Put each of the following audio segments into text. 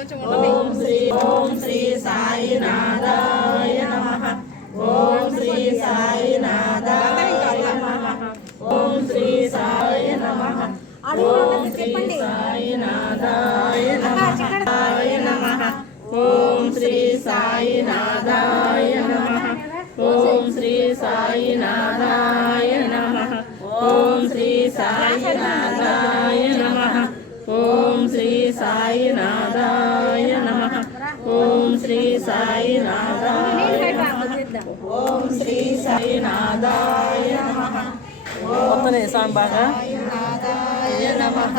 ఓం శ్రీ సాయినాథాయ నమః. ఓం శ్రీ సాయినాథాయ నమః. ఓం శ్రీ సాయి నమః. ఓం శ్రీ సాయినాథాయ నమః. ఓం శ్రీ సాయినాథాయ నమః. ఓం శ్రీ సాయినాథాయ నమః. ఓం శ్రీ సాయినాథాయ నమః. ఓం శ్రీ సాయినాథాయ నమః. ఓం శ్రీ సాయినాథాయ నమః. ఓం శ్రీ సాయినాథాయ నమః. వస్తున్నాయి సాంగ్ బాగా. సాయినాథాయ నమః.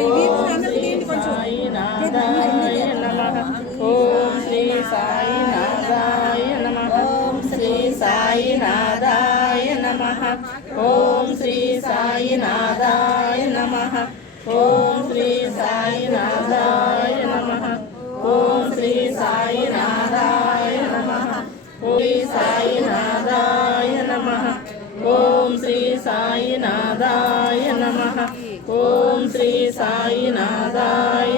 ఓం శ్రీ సాయినాథాయ నమః. ఓం శ్రీ సాయినాథాయ నమః. ఓం శ్రీ సాయినాథాయ నమః. ఓం శ్రీ సాయినాథాయ నమః. ఓం శ్రీ సాయినాథాయ నమః. ఓం సాయినాథాయ నమః. ఓం శ్రీ సాయినాథాయ నమః. ఓం శ్రీ సాయినాథాయ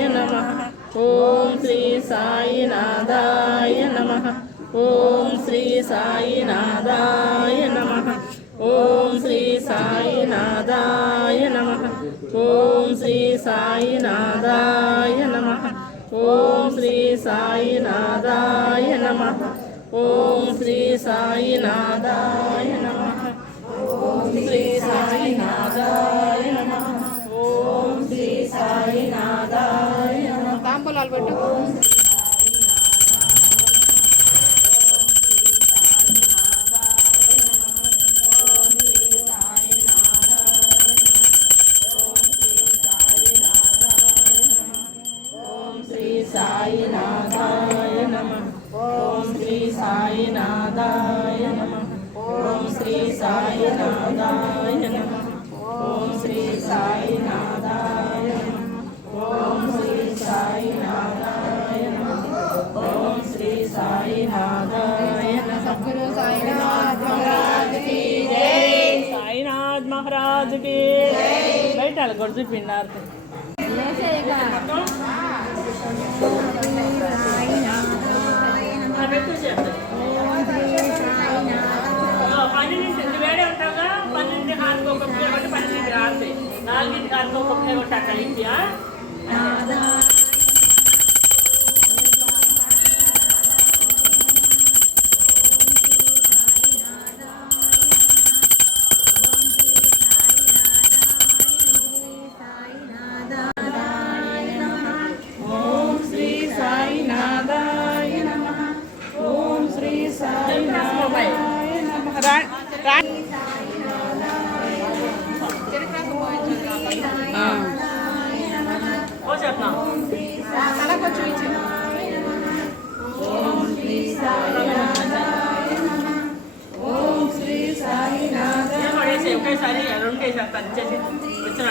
నమః. ఓం శ్రీ సాయినాథాయ నమః. ఓం శ్రీ సాయినాథాయ నమః. ఓం శ్రీ సాయినాథాయ నమః. ఓం శ్రీ సాయినాథాయ నమః. ఓం శ్రీ సాయినాథాయ నమః. ఓం శ్రీ సాయినాథాయ నమః. ఓం శ్రీ సాయినాథాయ నమః. ఓం శ్రీ సాయినాథాయ నమః. తాంబూలాలు పెట్టు. సాయినాథాయ నమః. ఓం శ్రీ సాయినాథాయ నమః. ఓం శ్రీ సాయినాథాయ నమః. ఓం శ్రీ సాయినాథాయ నమః. ఓం శ్రీ సాయినాథాయ నమః. ఓం శ్రీ సాయినాథాయ నమః. సద్గురు సాయినాథ్ మహారాజ్ కి జై. సాయినాథ్ మహారాజ్ కి బయట గొడుచు పిన్నారు. పన్నెండింటి వేడే ఉంటావుగా. 12 హార్కు ఒక ప్లేట్ 12 రాత్రి 4 హార్కు ఒక ప్లేట్ అట్లా ఇచ్చి ఒకేసారి 2 కేసారి వచ్చేసి వచ్చిన